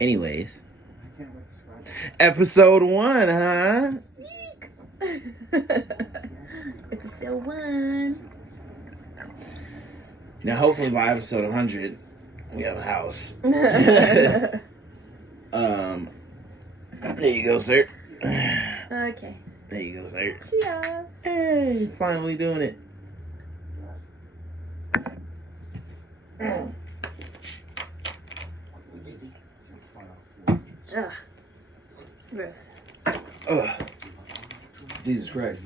Anyways, episode 1, huh? Episode 1. Now, hopefully by episode 100, we have a house. There you go, sir. Okay. There you go, sir. Cheers. Hey, finally doing it. Ugh. Gross. Ugh. Jesus Christ.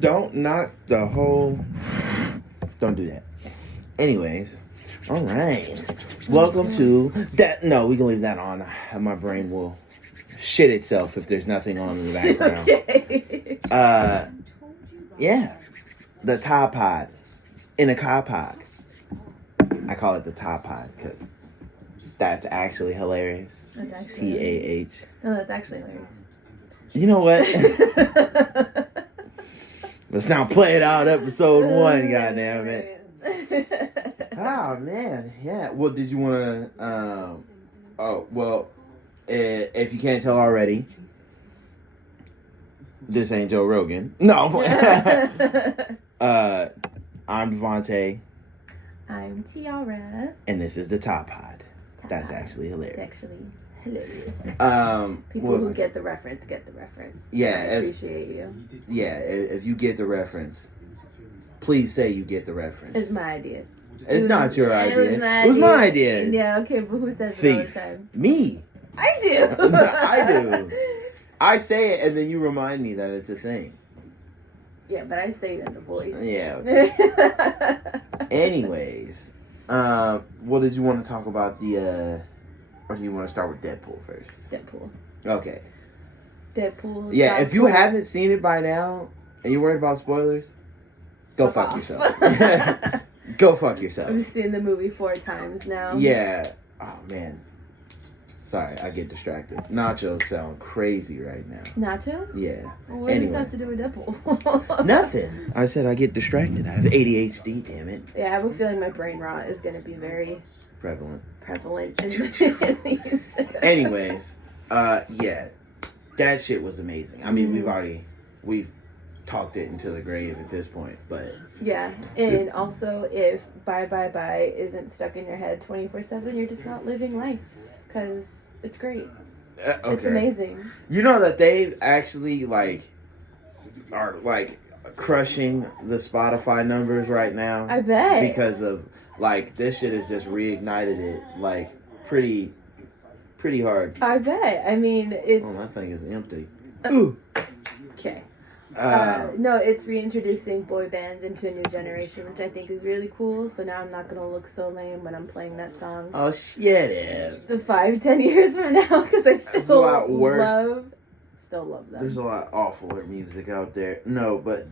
Don't knock the whole... Don't do that. Anyways. Alright. Welcome to that... No, we can leave that on. My brain will shit itself if there's nothing on in the background. Okay. Yeah. The Tide Pod. In a car pod. I call it the Tide Pod because that's actually hilarious. That's actually T-A-H. No, that's actually hilarious. You know what? Let's now play it out. Episode 1, goddammit. Oh, man. Yeah. Well, did you want to... if you can't tell already, this ain't Joe Rogan. No. I'm Devontae. I'm Tiara. And this is the Top Pod. That's actually hilarious. It's actually hilarious. People who get the reference get the reference. Yeah. I appreciate you. Yeah, if you get the reference, please say you get the reference. It's my idea. It's not your idea. It was my idea. Yeah, okay, but who says Thief. it all the time? Me. I do. I do. I say it and then you remind me that it's a thing. Yeah, but I say it in the voice. Yeah. Okay. Anyways, what did you want to talk about or do you want to start with Deadpool first? Deadpool. Okay. Deadpool. Yeah, if you haven't seen it by now and you're worried about spoilers, go fuck yourself. Go fuck yourself. I've seen the movie 4 times now. Yeah. Oh, man. Sorry, I get distracted. Nachos sound crazy right now. Nachos? Yeah. Well, what does this have to do with Deadpool? Nothing. I said I get distracted. I have ADHD, damn it. Yeah, I have a feeling my brain rot is going to be very prevalent in these. Anyways, yeah. That shit was amazing. I mean, we've talked it into the grave at this point, but... Yeah, and also if Bye Bye Bye isn't stuck in your head 24/7, you're just not living life, because it's great. Okay. It's amazing. You know that they actually, are, crushing the Spotify numbers right now? I bet. Because of, this shit has just reignited it, pretty hard. I bet. I mean, it's... Oh, that thing is empty. Ooh. Okay. No, it's reintroducing boy bands into a new generation, which I think is really cool. So now I'm not going to look so lame when I'm playing that song. Oh, shit. 5-10 years from now, because I still a lot worse. love them. There's a lot awfuler music out there. No, but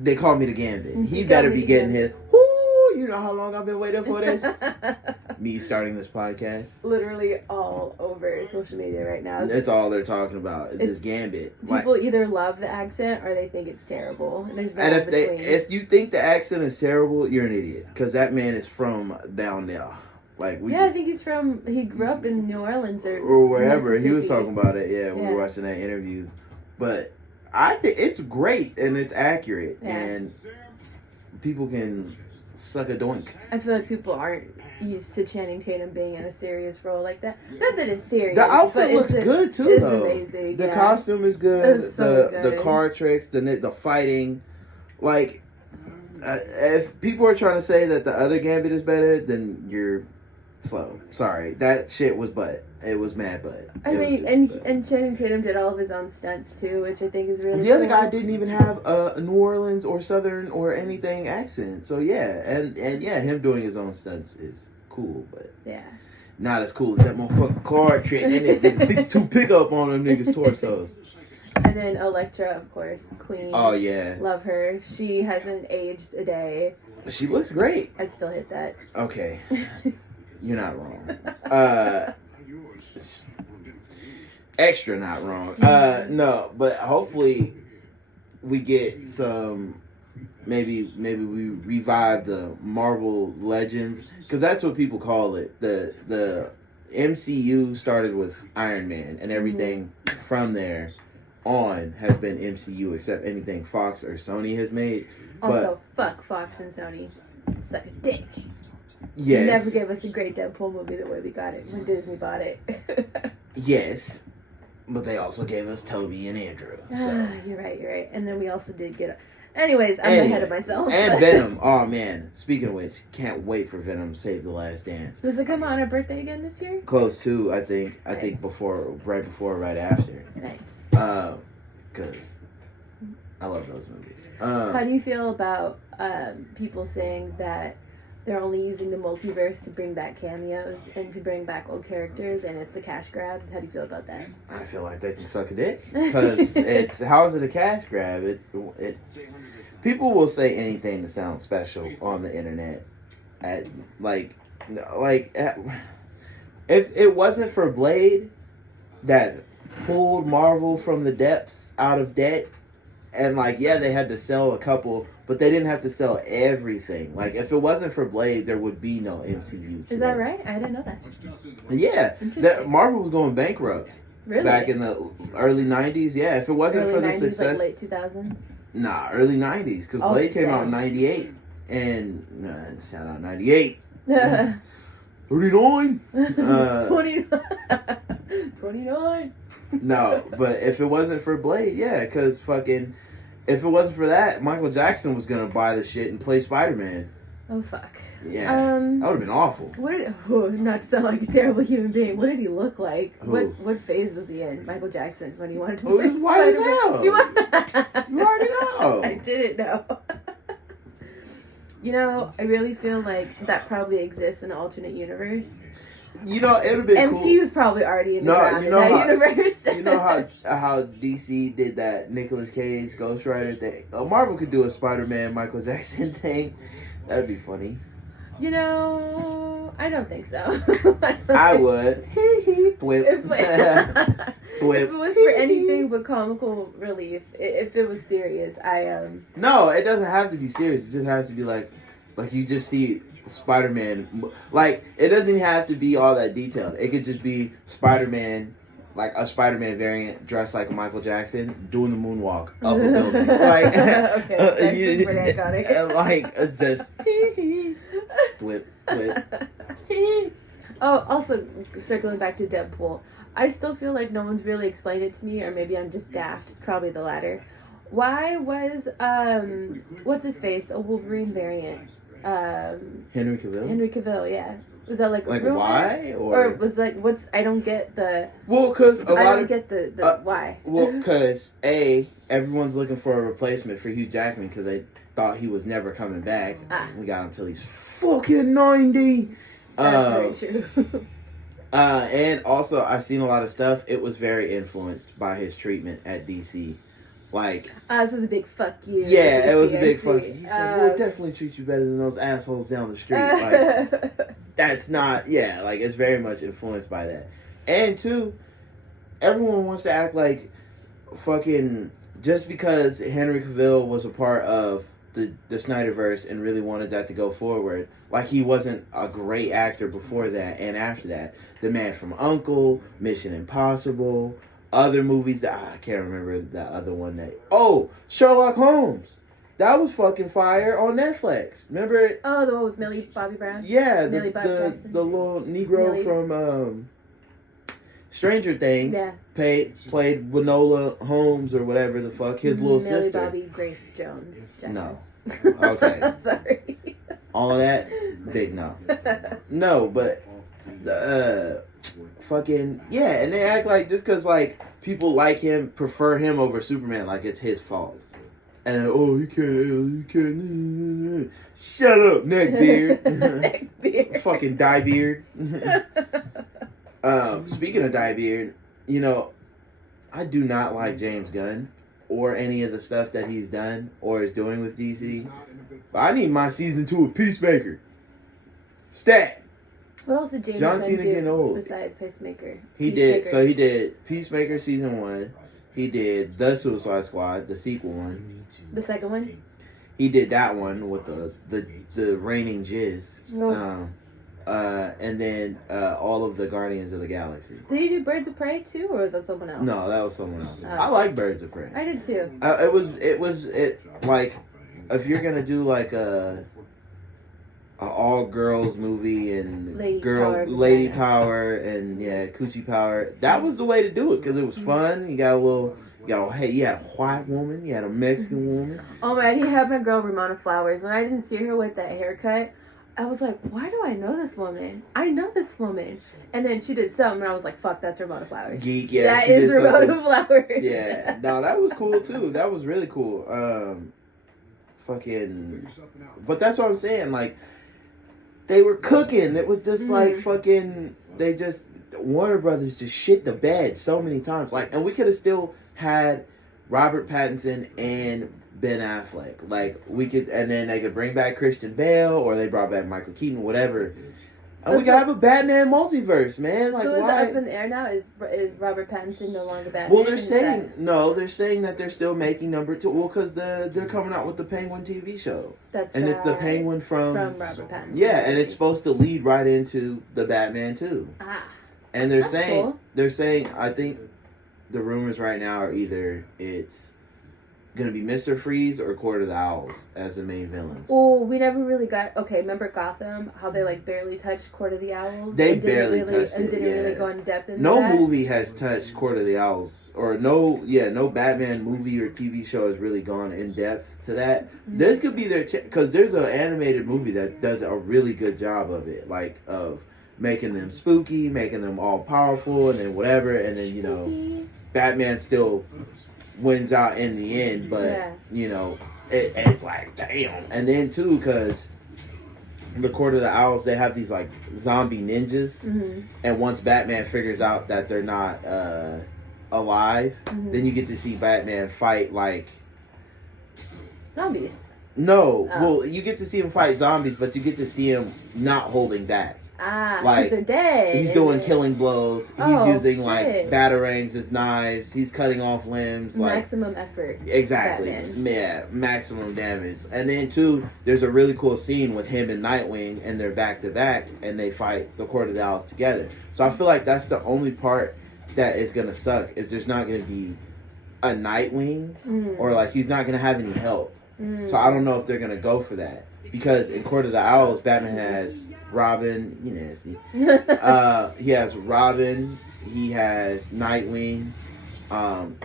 they call me the Gambit. He better be getting his... You know how long I've been waiting for this? Me starting this podcast. Literally all over social media right now. That's all they're talking about. It's this Gambit. People either love the accent or they think it's terrible. And there's no and between. if you think the accent is terrible, you're an idiot. Because that man is from down there. I think he grew up in New Orleans or wherever. He was talking about it, when we were watching that interview. But I think it's great and it's accurate. Yeah. And people can... suck a doink. I feel like people aren't used to Channing Tatum being in a serious role like that. Not that it's serious. The outfit looks good too, though. It's amazing. The costume is good. It's so good. The card tricks, the fighting. If people are trying to say that the other Gambit is better, then you're slow. Sorry, that shit was butt. It was mad butt. And Channing Tatum did all of his own stunts too, which I think is really The other guy didn't even have a New Orleans or Southern or anything accent. So yeah, and yeah, him doing his own stunts is cool, but not as cool as that motherfucking card trick. And they did 2 pickup on them niggas' torsos. And then Elektra, of course, Queen. Oh yeah, love her. She hasn't aged a day. She looks great. I'd still hit that. Okay, you're not wrong. Extra not wrong. No, but hopefully we get some maybe we revive the Marvel Legends, because that's what people call it. The MCU started with Iron Man, and everything from there on has been MCU, except anything Fox or Sony has made. Also, fuck Fox and Sony. Suck a dick. Yes. You never gave us a great Deadpool movie the way we got it when Disney bought it. Yes. But they also gave us Toby and Andrew. So. You're right. And then we also did get... Anyways, I'm ahead of myself. And Venom. Oh, man. Speaking of which, can't wait for Venom Save the Last Dance. Does it come out on our birthday again this year? Close to, I think. Nice. I think right before, right after. Nice. Because I love those movies. How do you feel about people saying that they're only using the multiverse to bring back cameos and to bring back old characters, and it's a cash grab? How do you feel about that? I feel like they can suck a dick. Because how is it a cash grab? It people will say anything to sound special on the internet. If it wasn't for Blade, that pulled Marvel from the depths out of debt, and they had to sell a couple, but they didn't have to sell everything. If it wasn't for Blade, there would be no MCU today. Is that right? I didn't know that. Yeah, that Marvel was going bankrupt. Really? Back in the early 90s. Yeah, if it wasn't for the 90s, success, late 2000s. Nah, early 90s, because Blade came out in 98, and shout out 98. 39. 29. No, but if it wasn't for Blade, yeah, because if it wasn't for that, Michael Jackson was gonna buy the shit and play Spider-Man. Oh fuck. Yeah, that would have been awful. Not to sound like a terrible human being. What did he look like? Who? What phase was he in? Michael Jackson, when he wanted to. Oh, he was white as hell. You already know. I didn't know. I really feel like that probably exists in an alternate universe. It would have been cool. MCU's probably already in the ground in that universe. You know how DC did that Nicolas Cage Ghost Rider thing? Marvel could do a Spider-Man Michael Jackson thing. That'd be funny. I don't think so. I would. Blip. If it was for anything but comical relief, if it was serious, No, it doesn't have to be serious. It just has to be like you just see Spider-Man. It doesn't even have to be all that detailed. It could just be Spider-Man, a Spider-Man variant dressed like Michael Jackson doing the moonwalk up a building. Just whip. Oh, also circling back to Deadpool, I still feel like no one's really explained it to me, or maybe I'm just daft. It's probably the latter. Why was what's his face a Wolverine variant? Henry Cavill, yeah. Was that why or was what's? I don't get the. Well, because I don't get the why. Well, because everyone's looking for a replacement for Hugh Jackman because they thought he was never coming back. We got him till he's fucking 90. That's very true. And also, I've seen a lot of stuff. It was very influenced by his treatment at DC. This was a big fuck you. Yeah, it was a big fuck you. He said, we'll definitely treat you better than those assholes down the street. That's not, it's very much influenced by that. And two, everyone wants to act like fucking, just because Henry Cavill was a part of the Snyderverse and really wanted that to go forward, he wasn't a great actor before that and after that. The Man from U.N.C.L.E., Mission Impossible, other movies that I can't remember that other one Sherlock Holmes. That was fucking fire on Netflix. Remember it? Oh, the one with Millie Bobby Brown? Yeah, Millie Bobby Jackson. The little Negro from Stranger Things. Yeah. Played Winola Holmes or whatever the fuck, his little Millie sister. Bobby Grace Jones. Jackson. No. Okay. Sorry. All of that? Big no. No, but fucking yeah, and they act like just because people like him, prefer him over Superman, it's his fault. And you can't. Shut up, neckbeard. Neckbeard. Fucking diebeard. Speaking of diebeard, I do not like James Gunn or any of the stuff that he's done or is doing with DC. But I need my season 2 of Peacemaker. Stat. What else did James John Gunn Cena getting do old. besides Peacemaker? He did Peacemaker season 1. He did The Suicide Squad, the sequel one. The second one? He did that one with the raining jizz. Oh. And then all of the Guardians of the Galaxy. Did he do Birds of Prey too, or was that someone else? No, that was someone else. Oh. I like Birds of Prey. I did too. It was like, if you're gonna do like a all girls movie and lady power and coochie power, that was the way to do it because it was fun. You had a white woman, you had a Mexican woman. Oh man, he had my girl Ramona Flowers. When I didn't see her with that haircut, I was like, why do I know this woman? I know this woman. And then she did something, and I was like, fuck, that's Ramona Flowers. Geek, yeah. That is Ramona Flowers. Yeah. No, that was cool, too. That was really cool. But that's what I'm saying. Like, they were cooking. It was just like fucking... Warner Brothers just shit the bed so many times. Like, and we could have still had Robert Pattinson and Ben Affleck. Like, we could, and then they could bring back Christian Bale, or they brought back Michael Keaton, whatever. And we could have a Batman multiverse, man. Like, so is why? it up in the air now? Is Robert Pattinson no longer Batman? Well, they're saying that they're still making number 2. Well, because they're coming out with the Penguin TV show. That's and right. it's the Penguin from Robert Pattinson. Yeah, and it's supposed to lead right into the Batman 2. And they're saying, I think the rumors right now are either it's gonna be Mr. Freeze or Court of the Owls as the main villains. Oh, we never really got... Okay, remember Gotham? How they, like, barely touched Court of the Owls? They barely touched it, and didn't really go in depth into No that? movie has touched Court of the Owls. Or no Batman movie or TV show has really gone in depth to that. Mm-hmm. This could be their... Because there's an animated movie that does a really good job of it. Like, of making them spooky, making them all powerful, and then whatever. And then, you know, Batman still... wins out in the end, but you know, it's like damn. And then too, because the Court of the Owls, they have these like zombie ninjas, and once Batman figures out that they're not alive, then you get to see Batman fight like zombies. No, well, you get to see him fight zombies, but you get to see him not holding back. Like they're dead. He's doing killing blows. He's using like batarangs as knives. He's cutting off limbs. Maximum effort. Exactly. Batman. Yeah, maximum damage. And then too, there's a really cool scene with him and Nightwing, and they're back to back, and they fight the Court of the Owls together. So I feel like that's the only part that is gonna suck. Is there's not gonna be a Nightwing, or like he's not gonna have any help. So I don't know if they're gonna go for that, because in Court of the Owls, Batman has Robin, you nasty. He has Robin. He has Nightwing.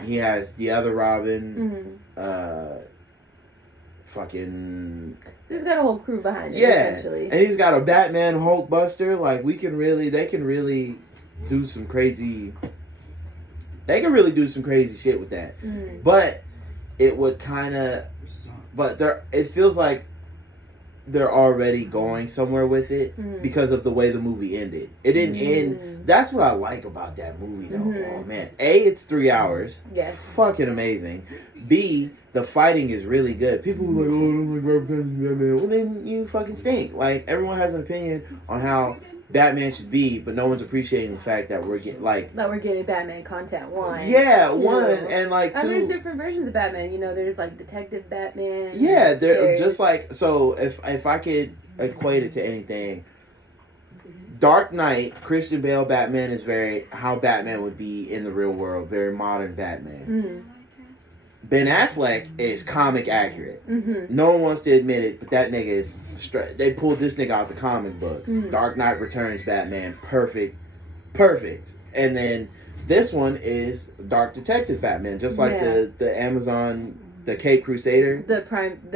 He has the other Robin. Fucking. He's got a whole crew behind him. Essentially. And he's got a Batman Hulkbuster. Like they can really do some crazy. They can really do some crazy shit with that. But it would kind of. But it feels like they're already going somewhere with it because of the way the movie ended. It didn't end. That's what I like about that movie, though. Oh man, A, it's 3 hours. Yes, fucking amazing. B, the fighting is really good. People were like, "Oh, I don't like Robert Pattinson." Well, then you fucking stink. Like everyone has an opinion on how Batman should be, but no one's appreciating the fact that we're getting Batman content. One, and like two. There's different versions of Batman. You know, there's like Detective Batman. Yeah, they're just like so. If I could equate it to anything, Dark Knight, Christian Bale Batman is very how Batman would be in the real world, very modern Batman. Ben Affleck is comic accurate. No one wants to admit it, but that nigga is straight. They pulled this nigga out the comic books. Dark Knight Returns Batman, perfect. And then this one is Dark Detective Batman, just like the Amazon, the Cape Crusader, the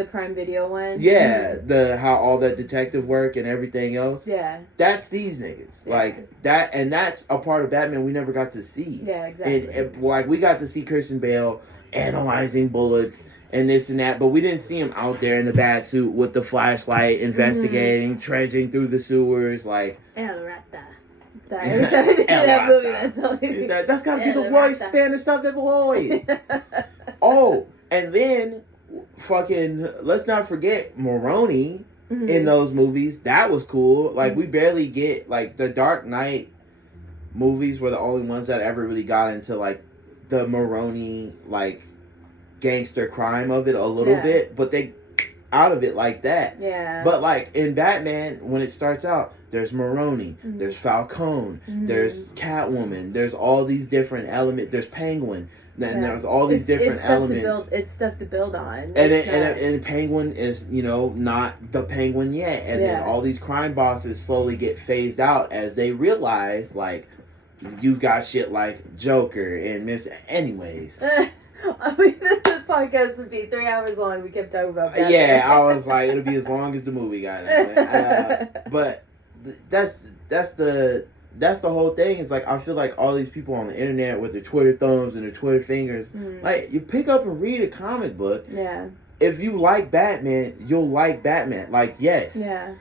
Prime Video one. Yeah, the how all that detective work and everything else. Yeah, that's these niggas like that, and that's a part of Batman we never got to see. Yeah, exactly. And like we got to see Christian Bale analyzing bullets and this and that, but we didn't see him out there in the bat suit with the flashlight, investigating, trudging through the sewers, like El Rata. Sorry, every time I think of that movie, that's all that's gotta be the worst Spanish stuff ever. Oh, and then fucking let's not forget Maroni in those movies. That was cool. Like we barely get like the Dark Knight movies were the only ones that ever really got into like the Maroni like gangster crime of it a little bit, but they out of it like that. Yeah. But like in Batman, when it starts out, there's Maroni, there's Falcone, there's Catwoman, there's all these different elements. There's Penguin. Then there's all these different elements. It's stuff to build on. And Penguin is, not the Penguin yet. And then all these crime bosses slowly get phased out as they realize, like, you've got shit like Joker and Miss. Anyways. I mean, the podcast would be 3 hours long. We kept talking about that. Yeah, I was like, it'll be as long as the movie got it. But that's the whole thing. It's like, I feel like all these people on the internet with their Twitter thumbs and their Twitter fingers, like, you pick up and read a comic book. Yeah. If you like Batman, you'll like Batman. Like, yes. Yeah.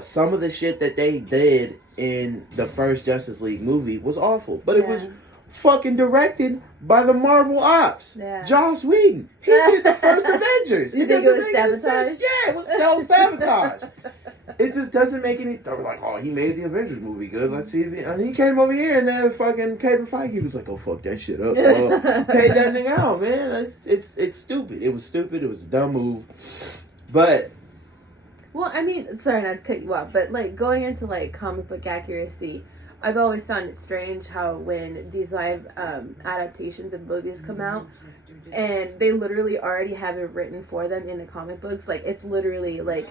Some of the shit that they did in the first Justice League movie was awful, but it was fucking directed by the Marvel Ops. Yeah. Joss Whedon. He did the first Avengers. You think it was sabotage? Yeah, it was self-sabotage. It just doesn't make any... They were like, oh, he made the Avengers movie good. Let's see if he... And he came over here and then fucking Kevin Feige was like, oh, fuck that shit up. Pay that thing out, man. It's stupid. It was stupid. It was a dumb move. But... Well, I mean, sorry not to cut you off, but, like, going into, like, comic book accuracy, I've always found it strange how when these live adaptations of movies come out, and they literally already have it written for them in the comic books, like, it's literally, like,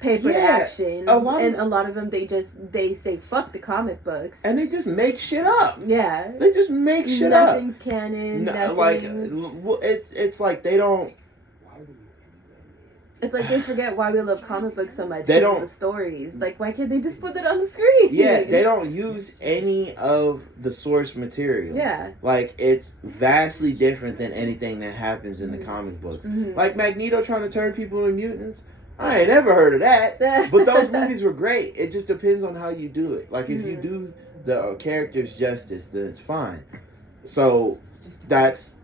paper to action, a lot of them, they say, fuck the comic books. And they just make shit up. Yeah. They just make shit up. Nothing's canon, Like, it's like they don't... It's like they forget why we love comic books so much. They don't the stories. Like, why can't they just put it on the screen? Yeah, they don't use any of the source material. Yeah, like it's vastly different than anything that happens in the comic books. Like Magneto trying to turn people into mutants. I ain't ever heard of that. But those movies were great. It just depends on how you do it. Like if you do the characters justice, then it's fine. So that's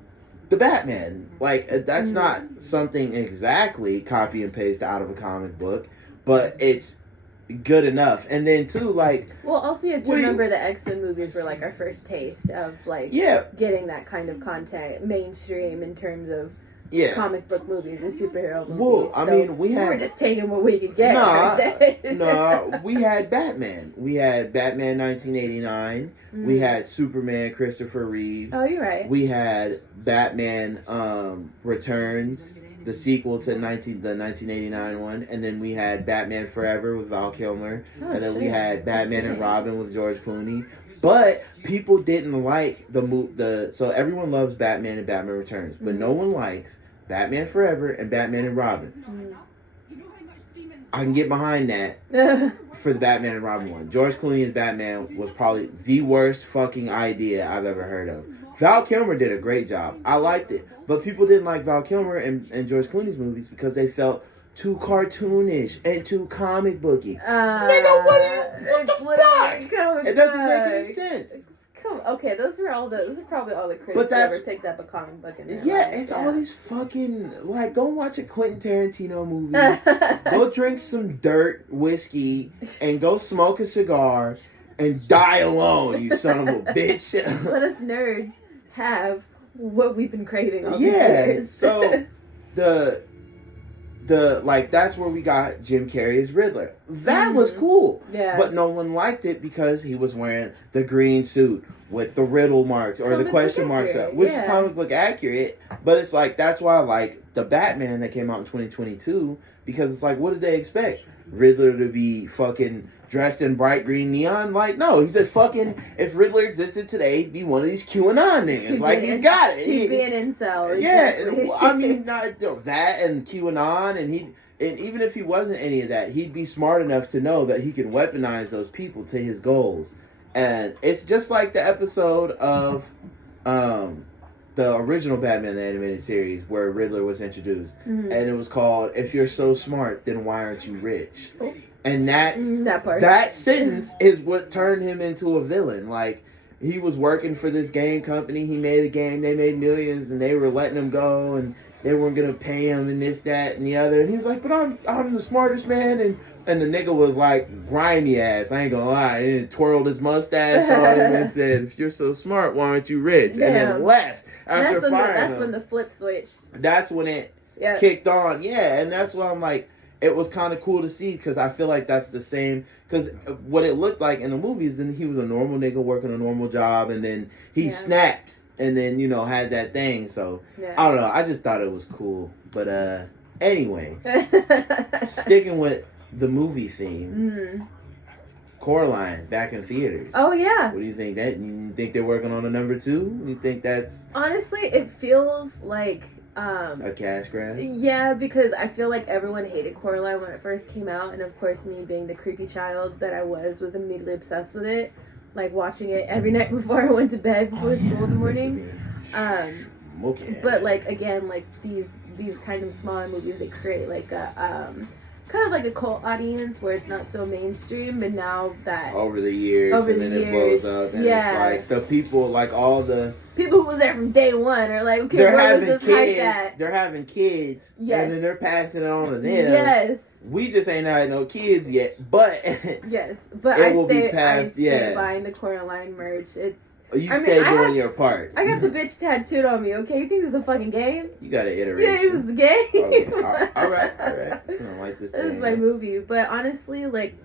the Batman. Like, that's not something exactly copy and paste out of a comic book, but it's good enough. And then, too, like... Well, also you have to remember the X-Men movies were, like, our first taste of, like, getting that kind of content mainstream in terms of comic book movies or superhero movies. Well, I mean, we were just taking what we could get. We had Batman. We had Batman 1989. We had Superman Christopher Reeves. Oh, you're right. We had Batman Returns, the sequel to the 1989 one, and then we had Batman Forever with Val Kilmer, and then we had Batman and Robin with George Clooney. But people didn't like so everyone loves Batman and Batman Returns, but no one likes Batman Forever and Batman and Robin. I can get behind that for the Batman and Robin one. George Clooney as Batman was probably the worst fucking idea I've ever heard of. Val Kilmer did a great job. I liked it. But people didn't like Val Kilmer and George Clooney's movies because they felt too cartoonish and too comic booky. Nigga, what the fuck? It doesn't make any sense. Okay, those are probably all the critics who ever picked up a comic book in their life. It's all these fucking, like, go watch a Quentin Tarantino movie, go drink some dirt whiskey, and go smoke a cigar, and die alone, you son of a bitch. Let us nerds have what we've been craving all these years. So, like, that's where we got Jim Carrey as Riddler. That was cool. Yeah. But no one liked it because he was wearing the green suit with the riddle marks or the question marks up, which is comic book accurate. But it's like, that's why I like the Batman that came out in 2022, because it's like, what did they expect? Riddler to be fucking dressed in bright green neon? Like, no, he said fucking, if Riddler existed today, he'd be one of these QAnon niggas. Like, he's got it. He'd be an incel. Yeah, I mean, not that and QAnon, and even if he wasn't any of that, he'd be smart enough to know that he can weaponize those people to his goals. And it's just like the episode of the original Batman the animated series where Riddler was introduced, and it was called "If You're So Smart, Then Why Aren't You Rich?" And that sentence is what turned him into a villain. Like, he was working for this game company. He made a game. They made millions, and they were letting him go, and they weren't gonna pay him, and this, that, and the other. And he was like, "But I'm the smartest man." And the nigga was like, grimy ass, I ain't gonna lie. He twirled his mustache on him and said, "If you're so smart, why aren't you rich?" Damn. And then left after firing him. That's when the flip switched. That's when it kicked on. Yeah, and that's why I'm like, it was kind of cool to see because I feel like that's the same. Because what it looked like in the movies, then he was a normal nigga working a normal job, and then he snapped, and then had that thing. So I don't know. I just thought it was cool. But anyway, sticking with the movie theme. Coraline back in theaters. Oh yeah. What do you think? You think they're working on a number 2? You think that's honestly? It feels like a cash grab. Yeah, because I feel like everyone hated Coraline when it first came out, and of course, me being the creepy child that I was immediately obsessed with it, like watching it every night before I went to bed before school in the morning. Okay. But like again, like these kind of smaller movies, they create like a kind of like a cult audience where it's not so mainstream, but now that over the years it blows up, and it's like the people, like all the people who was there from day one are like, okay, they're where having was this kids, hype at? they're having kids, yes, and then they're passing it on to them. Yes, we just ain't had no kids yet, but yes, but I stay buying the Coraline merch. Stay doing your part. I got the bitch tattooed on me, okay? You think this is a fucking game? You got an iteration. Yeah, this is a game. All right. I don't like this. This is my movie. But honestly, like,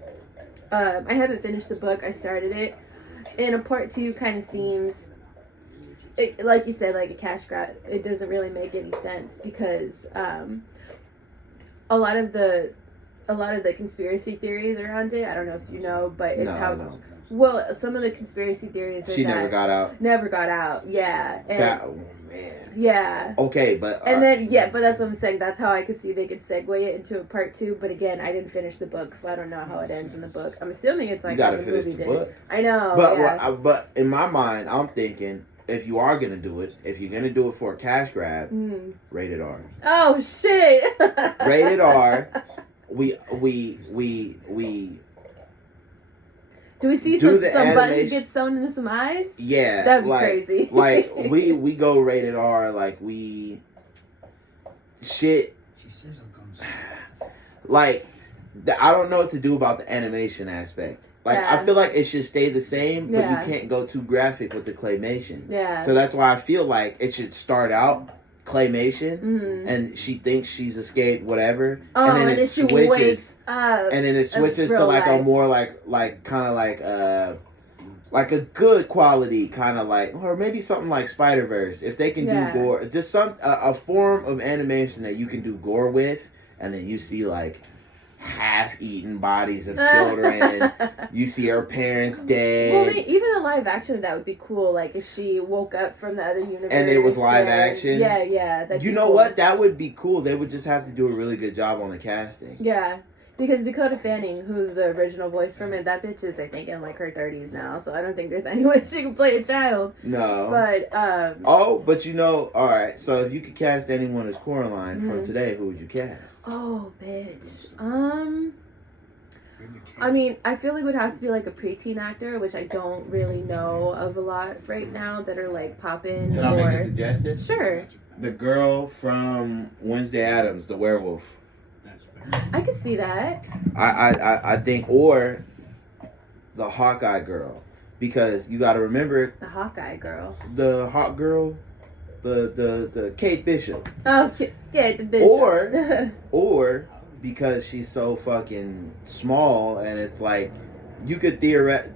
I haven't finished the book. I started it. And a part 2 kind of seems, like you said, like a cash grab. It doesn't really make any sense because a lot of the conspiracy theories around it, I don't know if you know, but it's well, some of the conspiracy theories are never got out. Never got out, yeah. And, oh, man. Yeah. Okay, but... And then, but that's what I'm saying. That's how I could see they could segue it into a part 2. But again, I didn't finish the book, so I don't know how it ends in the book. I'm assuming it's like how the movie did. Book. I know, but in my mind, I'm thinking, if you are going to do it, if you're going to do it for a cash grab, rated R. Oh, shit. Rated R. We do we see some buttons get sewn into some eyes? Yeah. That'd be crazy. Like, we go rated R, like, shit. Like, I don't know what to do about the animation aspect. Like, I feel like it should stay the same, but you can't go too graphic with the claymation. Yeah. So that's why I feel like it should start out claymation, and she thinks she's escaped whatever, and then it switches, and then it switches to like a more like kind of like a good quality kind of like, or maybe something like Spider-Verse, if they can do gore, just a form of animation that you can do gore with, and then you see like half-eaten bodies of children. You see her parents dead. Well, even a live action of that would be cool. Like if she woke up from the other universe and it was live action. Yeah. You know what? That would be cool. They would just have to do a really good job on the casting. Yeah. Because Dakota Fanning, who's the original voice from it, that bitch is, I think, in like her 30s now. So I don't think there's any way she can play a child. No. But, but all right. So if you could cast anyone as Coraline from today, who would you cast? Oh, bitch. I mean, I feel like it would have to be like a preteen actor, which I don't really know of a lot right now that are like popping. Can I make a suggestion? Sure. The girl from Wednesday Addams, the werewolf. I could see that. I think, or the Hawkeye girl, because you got to remember the Hawkeye girl, the hot girl, the Kate Bishop. Oh, yeah, the Bishop. or because she's so fucking small, and it's like you could theorize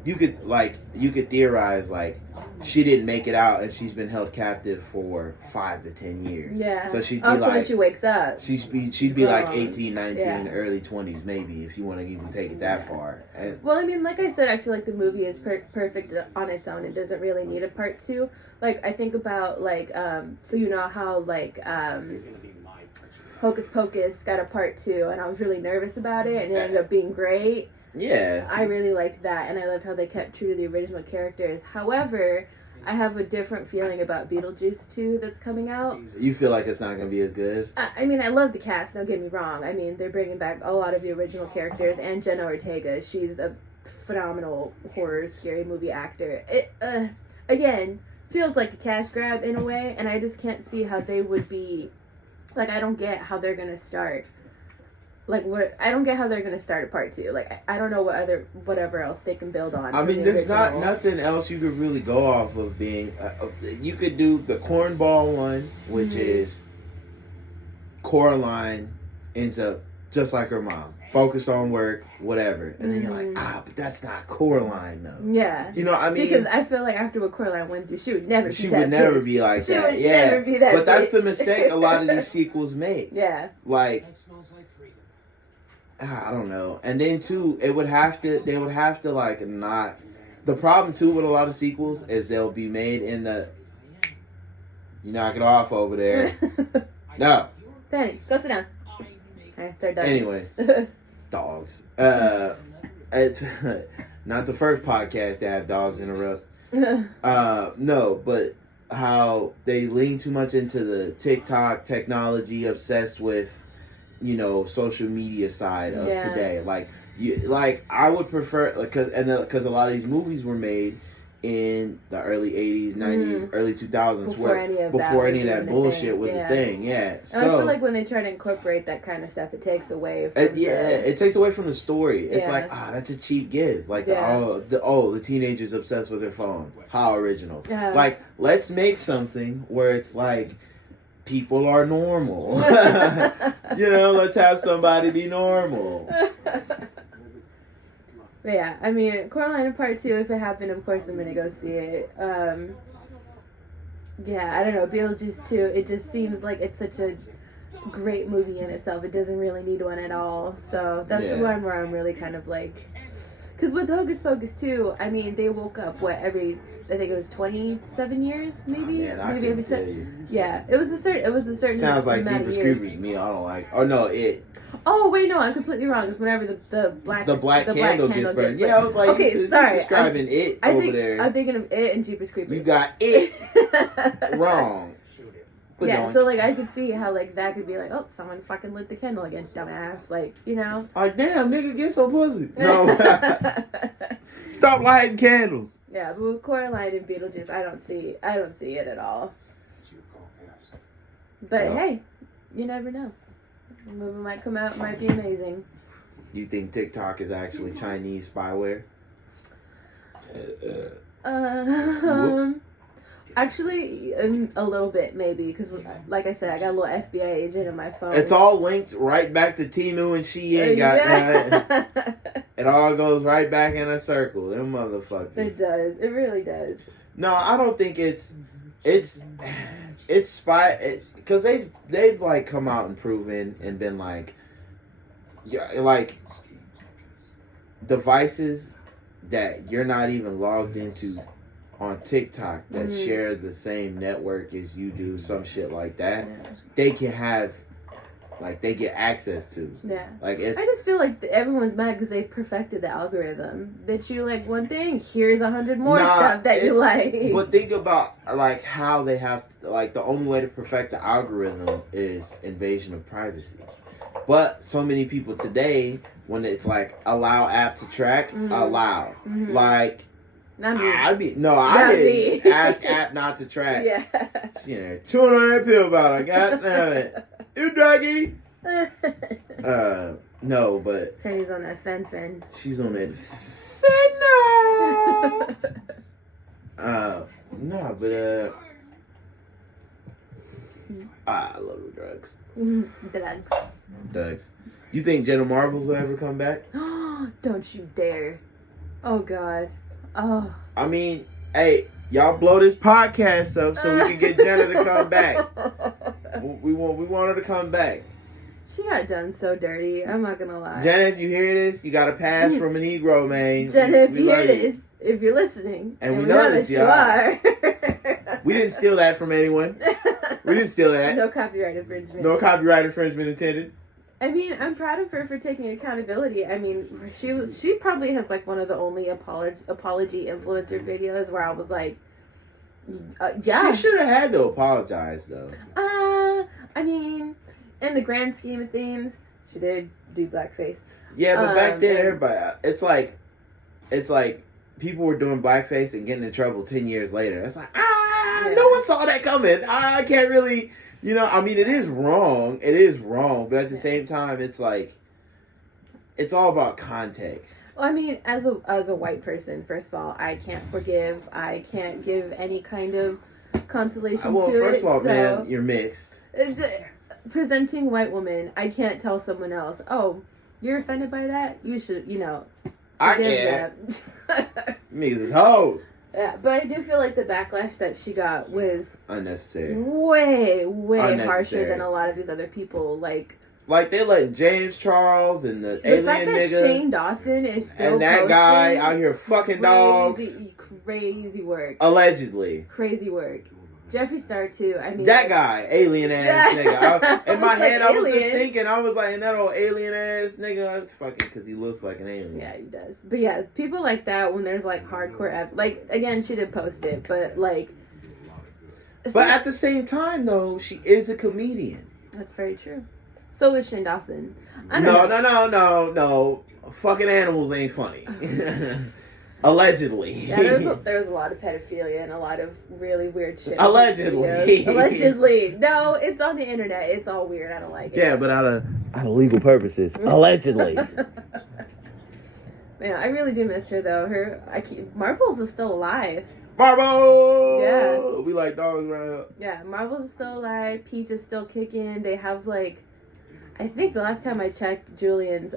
like she didn't make it out and she's been held captive for 5 to 10 years. Yeah. So she'd be like, when she wakes up, she'd be like 18, 19, early 20s maybe, if you want to even take it that far. And, well, I mean, like I said, I feel like the movie is perfect on its own. It doesn't really need a part 2. Like I think about like so you know how like Hocus Pocus got a part 2, and I was really nervous about it, and it ended up being great. Yeah. I really liked that, and I loved how they kept true to the original characters. However, I have a different feeling about Beetlejuice 2 that's coming out. You feel like it's not going to be as good? I mean, I love the cast, don't get me wrong. I mean, they're bringing back a lot of the original characters, and Jenna Ortega. She's a phenomenal horror, scary movie actor. It, again, feels like a cash grab in a way, and I just can't see how they would be... Like, I don't get how they're going to start... I don't get how they're gonna start a part 2. Like, I don't know whatever else they can build on. I mean, there's nothing else you could really go off of being. You could do the cornball one, which is Coraline ends up just like her mom, focused on work, whatever. And then you're like, but that's not Coraline, though. Yeah. You know what I mean? Because I feel like after what Coraline went through, she would never be like she that. Would yeah. never be that but that's bitch. the mistake a lot of these sequels make. Yeah. Like, I don't know. And then, too, they would have to, like, not... The problem, too, with a lot of sequels is they'll be made in the... You knock it off over there. No. Benny, go sit down. Anyways, dogs. It's not the first podcast to have dogs interrupt. No, but how they lean too much into the TikTok technology, obsessed with, social media side of today. Like I would prefer, because a lot of these movies were made in the early 80s, 90s, early 2000s, before any of that bullshit was a thing. Yeah. So, and I feel like when they try to incorporate that kind of stuff, it takes away from it takes away from the story. It's like, that's a cheap give. Like, the teenager's obsessed with their phone. How original. Like, let's make something where it's like, people are normal. Let's have somebody be normal. Yeah, I mean, Coraline Part 2, if it happened, of course I'm going to go see it. Yeah, I don't know, Beetlejuice 2, it just seems like it's such a great movie in itself. It doesn't really need one at all. So that's the one where I'm really kind of like... Because with Hocus Pocus 2, I mean, they woke up, I think it was 27 years, maybe? Maybe every yeah, it was a certain Sounds like amount of Jeepers years. Creepers to me. I don't like... Oh, no, it... Oh, wait, no, I'm completely wrong. It's whenever the black candle gets burned. Yeah, I was like, okay, sorry. Describing it over there. I'm thinking of it and Jeepers Creepers. You got it wrong. But yeah, so, like, I could see how, like, that could be like, oh, someone fucking lit the candle again, dumbass. Like, Like, damn, nigga, get some pussy. No. Stop lighting candles. Yeah, but with Coraline and Beetlejuice, I don't see it at all. But, hey, you never know. The movie might come out, might be amazing. You think TikTok is actually Chinese spyware? Whoops. Actually, a little bit, maybe, because, like I said, I got a little FBI agent in my phone. It's all linked right back to Temu and Shein. It all goes right back in a circle. Them motherfuckers. It does. It really does. No, I don't think it's spy... Because they've, like, come out and proven and been, like, devices that you're not even logged into on TikTok that share the same network as you do, some shit like that, they can have, like, they get access to. Yeah. Like, it's... I just feel like everyone's mad because they perfected the algorithm. That you like one thing, here's 100 more stuff that you like. But think about, like, how they have, like, the only way to perfect the algorithm is invasion of privacy. But so many people today, when it's like, allow app to track, allow. Like... Not me. I didn't ask app not to track. Yeah. Chewing on that pill bottle. God damn it. You doggy. No, but. Penny's on that fen. She's on that fentanyl. No, but I love the drugs. Drugs. You think Jenna Marbles will ever come back? Don't you dare. Oh, God. Oh. I mean, hey, y'all blow this podcast up so we can get Jenna to come back. We want her to come back. She got done so dirty. I'm not gonna lie. Jenna, if you hear this, you got a pass from a Negro, man. Jenna, if you hear this, if you're listening, and we know that you are. We didn't steal that from anyone. We didn't steal that. No copyright infringement. No copyright infringement intended. I mean, I'm proud of her for taking accountability. I mean, she probably has, like, one of the only apology influencer videos where I was like, yeah. She should have had to apologize, though. I mean, in the grand scheme of things, she did do blackface. Yeah, but back then, everybody, it's like people were doing blackface and getting in trouble 10 years later. It's like, no one saw that coming. I can't really... I mean, it is wrong. But at the same time, it's like, it's all about context. Well, I mean, as a white person, first of all, I can't forgive. I can't give any kind of consolation to it. Well, first of all, man, you're mixed. presenting white woman, I can't tell someone else, oh, you're offended by that? You should, I can't. Niggas is hoes. Yeah, but I do feel like the backlash that she got was unnecessary. Way harsher than a lot of these other people. Like they let James Charles and the alien fact that nigga Shane Dawson is still and that guy out here fucking dogs. Crazy work. Allegedly. Crazy work. Jeffree Star too. I mean, that guy, alien ass nigga. In my head, I was just thinking, I was like, and that old alien ass nigga, it's fucking because he looks like an alien. Yeah, he does. But yeah, people like that when there's like hardcore, like again, she did post it, but like. But at the same time, though, she is a comedian. That's very true. So is Shane Dawson. No. Fucking animals ain't funny. Allegedly. Yeah, there's a lot of pedophilia and a lot of really weird shit. Allegedly. Allegedly. No, it's on the internet. It's all weird. I don't like it. Yeah, but out of legal purposes. Allegedly. Man, I really do miss her though. Marbles is still alive. Marbles! Yeah. We like dogs around. Yeah, Marbles is still alive. Peach is still kicking. They have I think the last time I checked Julian's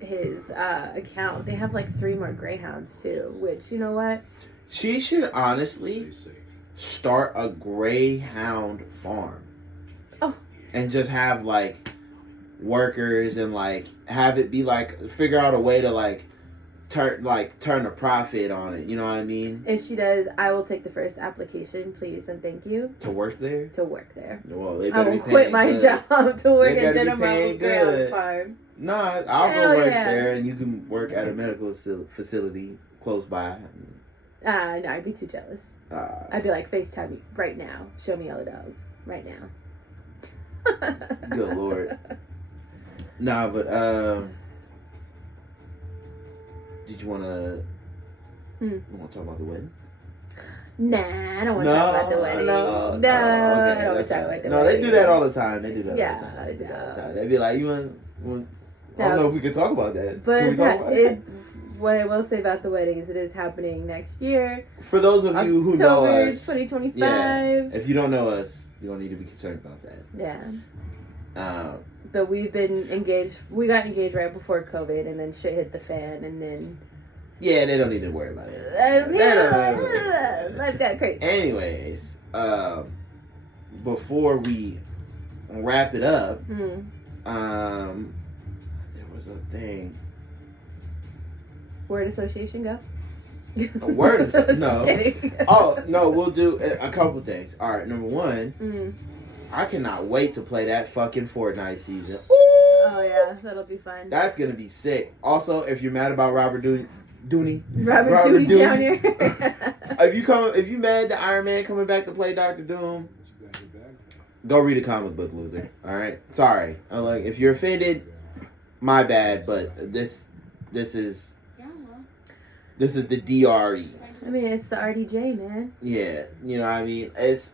his account, they have 3 more greyhounds too, which, you know what, she should honestly start a greyhound farm. And just have workers and have it be figure out a way to turn a profit on it, you know what I mean? If she does, I will take the first application, please and thank you. To work there? To work there. Well, they I better will be quit my good. job to work at Jenna Be Marbles Greyhound Farm. Nah, I'll go work there, and you can work at a medical facility close by. No, I'd be too jealous. I'd be like, FaceTime me right now. Show me all the dogs right now. Good Lord. Nah, but did you want to? You want to talk about the wedding? Nah, I don't want to talk about the wedding. No, okay, I don't want to talk about the wedding. No, they do that all the time. They do that all the Yeah, time. They be like, you want I don't know if we could talk about that. But it's what I will say about the wedding is it is happening next year. For those of you who know us, 2025. Yeah, if you don't know us, you don't need to be concerned about that. Yeah. But we've been engaged. We got engaged right before COVID, and then shit hit the fan, and then. Yeah, they don't need to worry about it. Life got crazy. Anyways, before we wrap it up, there was a thing. Word association go? A word no. Oh, no, we'll do a couple things. All right, number one, I cannot wait to play that fucking Fortnite season. Ooh! Oh, yeah, that'll be fun. That's going to be sick. Also, if you're mad about Robert Downey Jr. if you mad that Iron Man coming back to play Dr. Doom, go read a comic book, loser. All right? Sorry. If you're offended, my bad, but this is the DRE. I mean, it's the RDJ, man. Yeah, you know what I mean? It's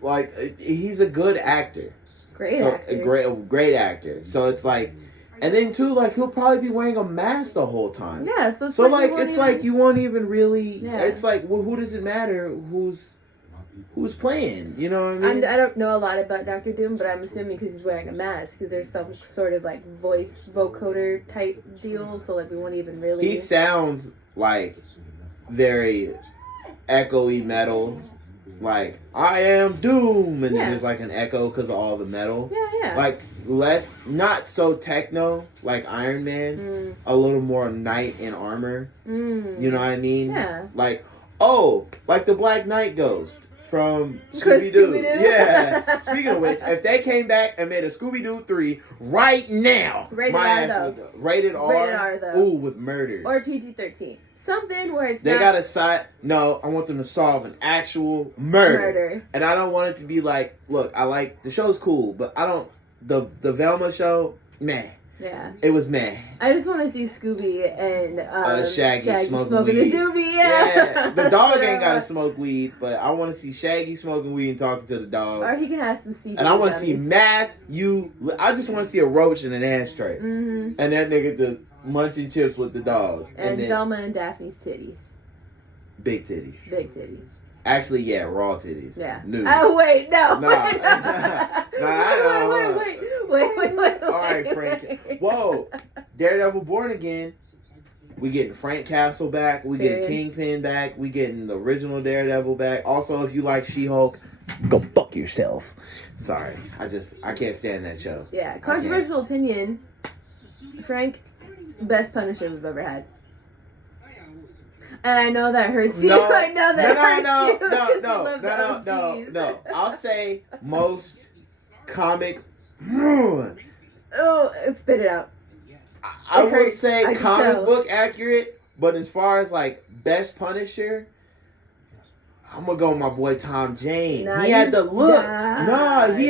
he's a good actor. Great actor. Great actor. So it's and then too, he'll probably be wearing a mask the whole time. Yeah, so you won't even really, yeah. It's well, who does it matter who's playing? You know what I mean? I don't know a lot about Dr. Doom, but I'm assuming because he's wearing a mask, because there's some sort of vocoder type deal, so we won't even really... He sounds very echoey metal, I am Doom, and then there's an echo because of all the metal. Yeah. Less, not so techno like Iron Man, a little more knight in armor. You know what I mean? Yeah. The Black Knight Ghost from Scooby-Doo. Yeah. Speaking of which, if they came back and made a Scooby-Doo 3 right now, Rated R, though. Ooh, with murders. Or PG-13. Something where it's they gotta side. No, I want them to solve an actual murder. And I don't want it to be look, I the show's cool, but I don't. The Velma show, meh. Yeah. It was meh. I just want to see Scooby and Shaggy smoking weed. The doobie, yeah. The dog ain't gotta smoke weed, but I want to see Shaggy smoking weed and talking to the dog. Or he can have some CBD. And I want to see I just want to see a roach in an ashtray. Mm-hmm. And that nigga just munching chips with the dog. And Velma and Daphne's titties. Big titties. Big titties. Actually, yeah, raw titties. Yeah. Nude. Oh wait, no. No. Wait. All right, Frank. Whoa, Daredevil Born Again. We getting Frank Castle back. We getting Kingpin back. We getting the original Daredevil back. Also, if you like She-Hulk, go fuck yourself. Sorry, I can't stand that show. Yeah, controversial opinion. Frank, best Punisher we've ever had. And I know that hurts you. I know that hurts you. No. I'll say most comic. Oh, spit it out. I will say comic book accurate, but as far as like best Punisher, I'm gonna go with my boy Tom Jane. Nah, he had the look. He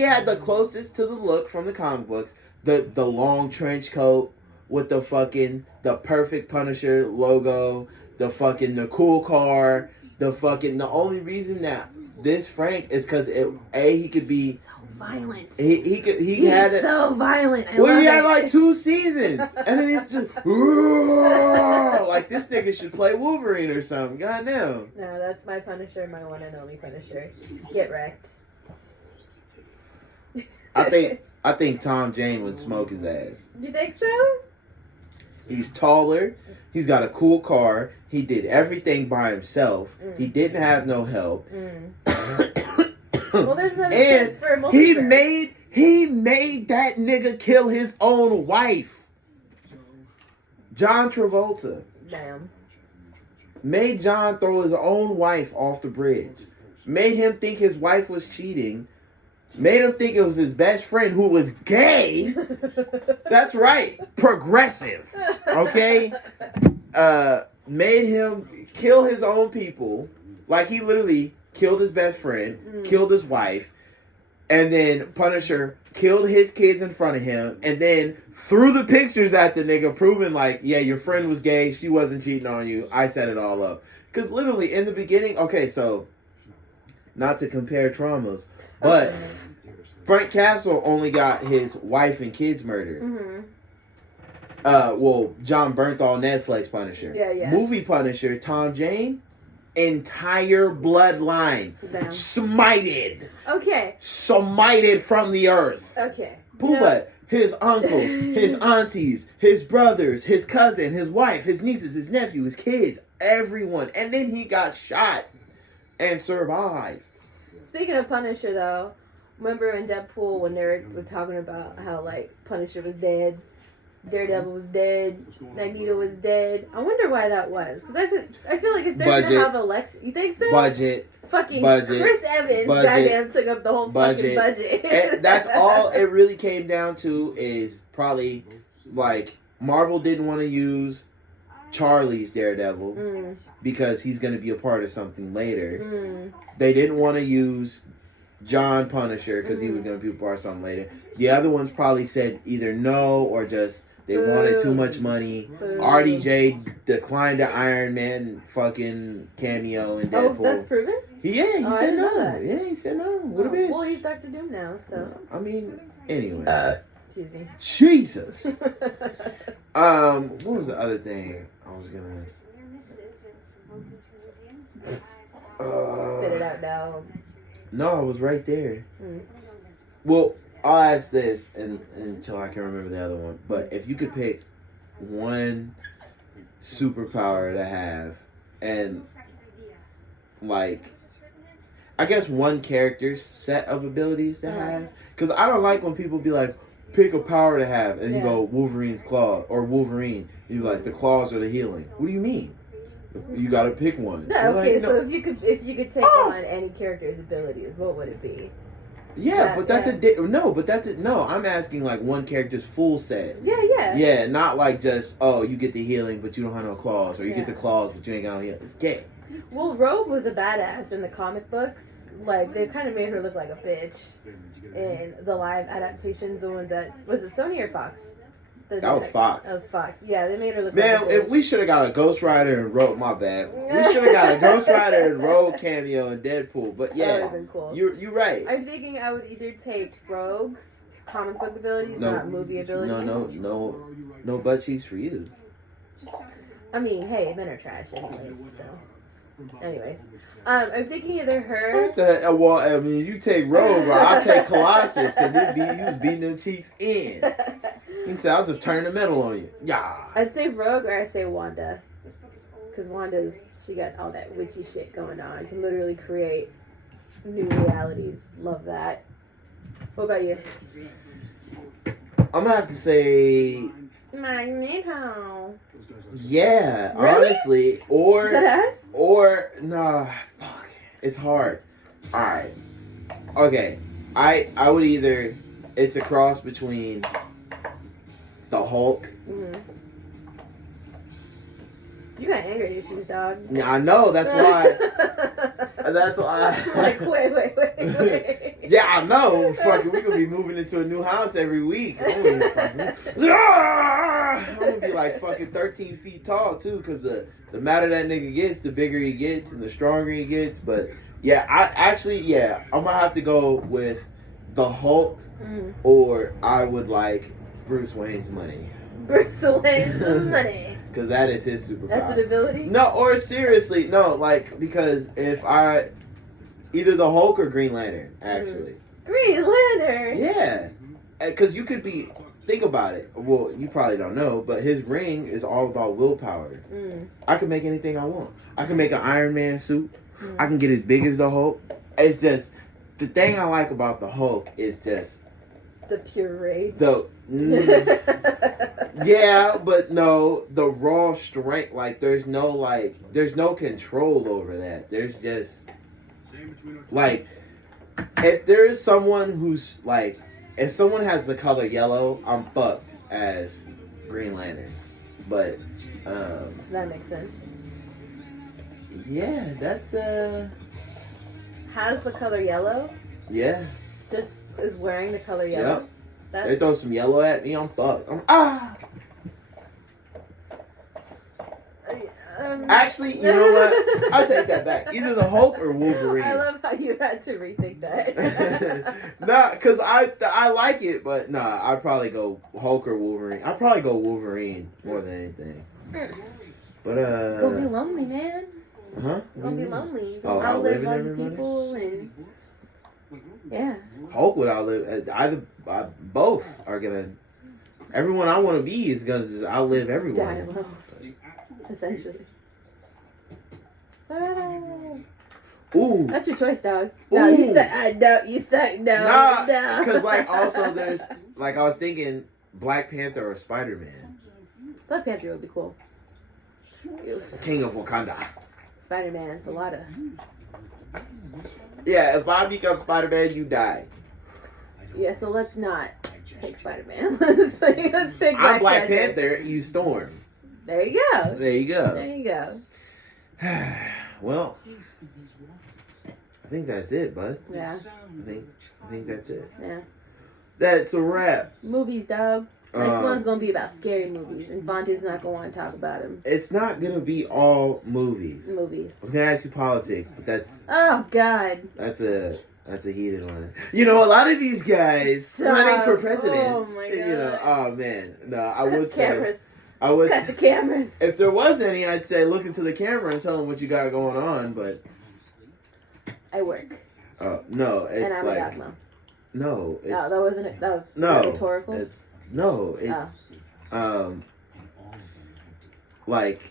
had the closest to the look from the comic books. The long trench coat with the perfect Punisher logo. The cool car, the only reason that this Frank is because he could be so violent. He had so violent. He had like 2 seasons, and then he's just like this nigga should play Wolverine or something. Goddamn. No, that's my Punisher, my one and only Punisher. Get wrecked. I think Tom Jane would smoke his ass. You think so? He's taller. He's got a cool car. He did everything by himself. He didn't have no help. Well, there's another chance for a multiplayer. He made that nigga kill his own wife. John Travolta. Damn. Made John throw his own wife off the bridge. Made him think his wife was cheating. Made him think it was his best friend who was gay. That's right. Progressive. Okay? Made him kill his own people. Like he literally killed his best friend, killed his wife, and then Punisher killed his kids in front of him, and then threw the pictures at the nigga, proving like, yeah, your friend was gay, she wasn't cheating on you, I set it all up. Because literally in the beginning, okay, so not to compare traumas, but Frank Castle only got his wife and kids murdered. John Bernthal, Netflix Punisher. Yeah. Movie Punisher, Tom Jane, entire bloodline smited. Okay. Smited from the earth. Okay. Pooba, his uncles, his aunties, his brothers, his cousin, his wife, his nieces, his nephew, his kids, everyone. And then he got shot and survived. Speaking of Punisher, though, remember in Deadpool when they were talking about how, like, Punisher was dead, Daredevil was dead, Magneto was dead? I wonder why that was. Because I feel like if they're going to have election... You think so? Budget. Fucking Chris Evans, goddamn, took up the whole fucking budget. And that's all it really came down to is probably, like, Marvel didn't want to use Charlie's Daredevil because he's going to be a part of something later. They didn't want to use John Punisher because he was going to be a part of something later. The other ones probably said either no or just they wanted too much money. RDJ declined the Iron Man fucking cameo in Deadpool. Oh, that's proven? He said no. Yeah, he said no. What a bitch. Well, he's Dr. Doom now, so. I mean, anyway. Excuse me. Jesus. What was the other thing I was gonna... Spit it out now. No, I was right there. Well, I'll ask this until I can remember the other one. But if you could pick one superpower to have and, like, I guess one character's set of abilities to have. Because I don't like when people be like, pick a power to have. And you go, Wolverine's claw. Or Wolverine. You like, the claws are the healing. What do you mean? You gotta pick one. No, okay, like, no. So if you could take on any character's abilities, what would it be? Yeah, but that's no. I'm asking like one character's full set. Yeah. Yeah, not like just you get the healing, but you don't have no claws, or you get the claws, but you ain't got no healing. It's gay. Well, Rogue was a badass in the comic books. Like they kind of made her look like a bitch in the live adaptations. The ones that was it Sony or Fox? That was Fox. That was Fox. Yeah, they made her look like a bitch. Man, we should have got a Ghost Rider and Rogue. My bad. We should have got a Ghost Rider and Rogue cameo in Deadpool. But yeah, that would have been cool. You're right. I'm thinking I would either take Rogue's comic book abilities, not movie abilities. No butt cheeks for you. I mean, hey, men are trash anyways. So Anyways, I'm thinking either her. Well, I mean, you take Rogue, or I'll take Colossus because he was beating them cheeks in. He said, "I'll just turn the metal on you." Yeah. I'd say Rogue or I'd say Wanda, because she got all that witchy shit going on. Can literally create new realities. Love that. What about you? I'm gonna have to say Magneto. Yeah, really? Honestly, Is that us? Or nah, fuck, it's hard. All right, okay. I would either it's a cross between the Hulk. Mm-hmm. You got anger issues, dog. Yeah, I know. That's why. That's why. Like, wait. Yeah, I know. Fucking, we gonna be moving into a new house every week. I'm gonna be like fucking 13 feet tall too, because the madder that nigga gets, the bigger he gets and the stronger he gets. But yeah, I'm gonna have to go with the Hulk, or I would like Bruce Wayne's money. Bruce Wayne's money. Because that is his superpower. That's an ability? No, or seriously, no, like, because if either the Hulk or Green Lantern, actually. Green Lantern? Yeah. Because you could think about it. Well, you probably don't know, but his ring is all about willpower. I can make anything I want. I can make an Iron Man suit. I can get as big as the Hulk. It's just, the thing I like about the Hulk is just... The pure rage. Yeah, but no, the raw strength, like, there's no control over that. There's just, like, if there is someone who's, like, if someone has the color yellow, I'm fucked as Green Lantern. But, that makes sense. Yeah, that's, Has the color yellow? Yeah. Just is wearing the color yellow? Yep. They throw some yellow at me, I'm fucked. Actually, you know what? I'll take that back. Either the Hulk or Wolverine. I love how you had to rethink that. Nah, because I like it, but nah, I'd probably go Hulk or Wolverine. I'd probably go Wolverine more than anything. But, Gonna be lonely, man. Huh? Gonna be lonely. Oh, outlive outliving all everybody? you people and... Yeah. Hulk would outlive. Both are gonna... Everyone I want to be is gonna just outlive everyone. Die alone. Essentially. Ooh. That's your choice, dog. No, Ooh. You stuck. No. Nah, because, like, also there's... Like, I was thinking Black Panther or Spider-Man. Black Panther would be cool. King of Wakanda. Spider-Man's a lot of... Yeah, if I become Spider-Man, you die. Yeah, so let's not pick Spider-Man. let's pick I'm Black Panther, you Storm. There you go. There you go. There you go. Well, I think that's it, bud. Yeah. I think that's it. Yeah. That's a wrap. Movies, dog. Next one's gonna be about scary movies, and Vontae's not gonna want to talk about them. It's not gonna be all movies. I was gonna ask you politics, but that's... Oh, God. That's a heated one. You know, a lot of these guys running for presidents. Oh, my God. You know, oh, man. No, I would cameras. say... I would Cut the cameras. If there was any, I'd say look into the camera and tell them what you got going on, but... I work. Oh, no, it's and I'm like... a dog mom. No, it's... No, that wasn't it. That was rhetorical? It's... like,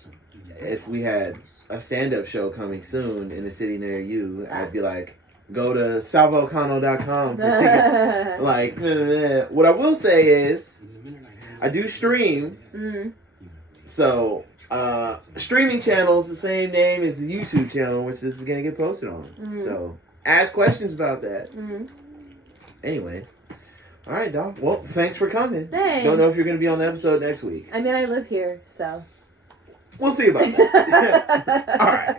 if we had a stand-up show coming soon in a city near you, I'd be like, go to salvolcano.com for tickets. Like, what I will say is, I do stream. So, streaming channel is the same name as the YouTube channel, which this is going to get posted on. So, ask questions about that. Anyways. All right, dog. Well, thanks for coming. Thanks. Don't know if you're going to be on the episode next week. I mean, I live here, so. We'll see about that. All right.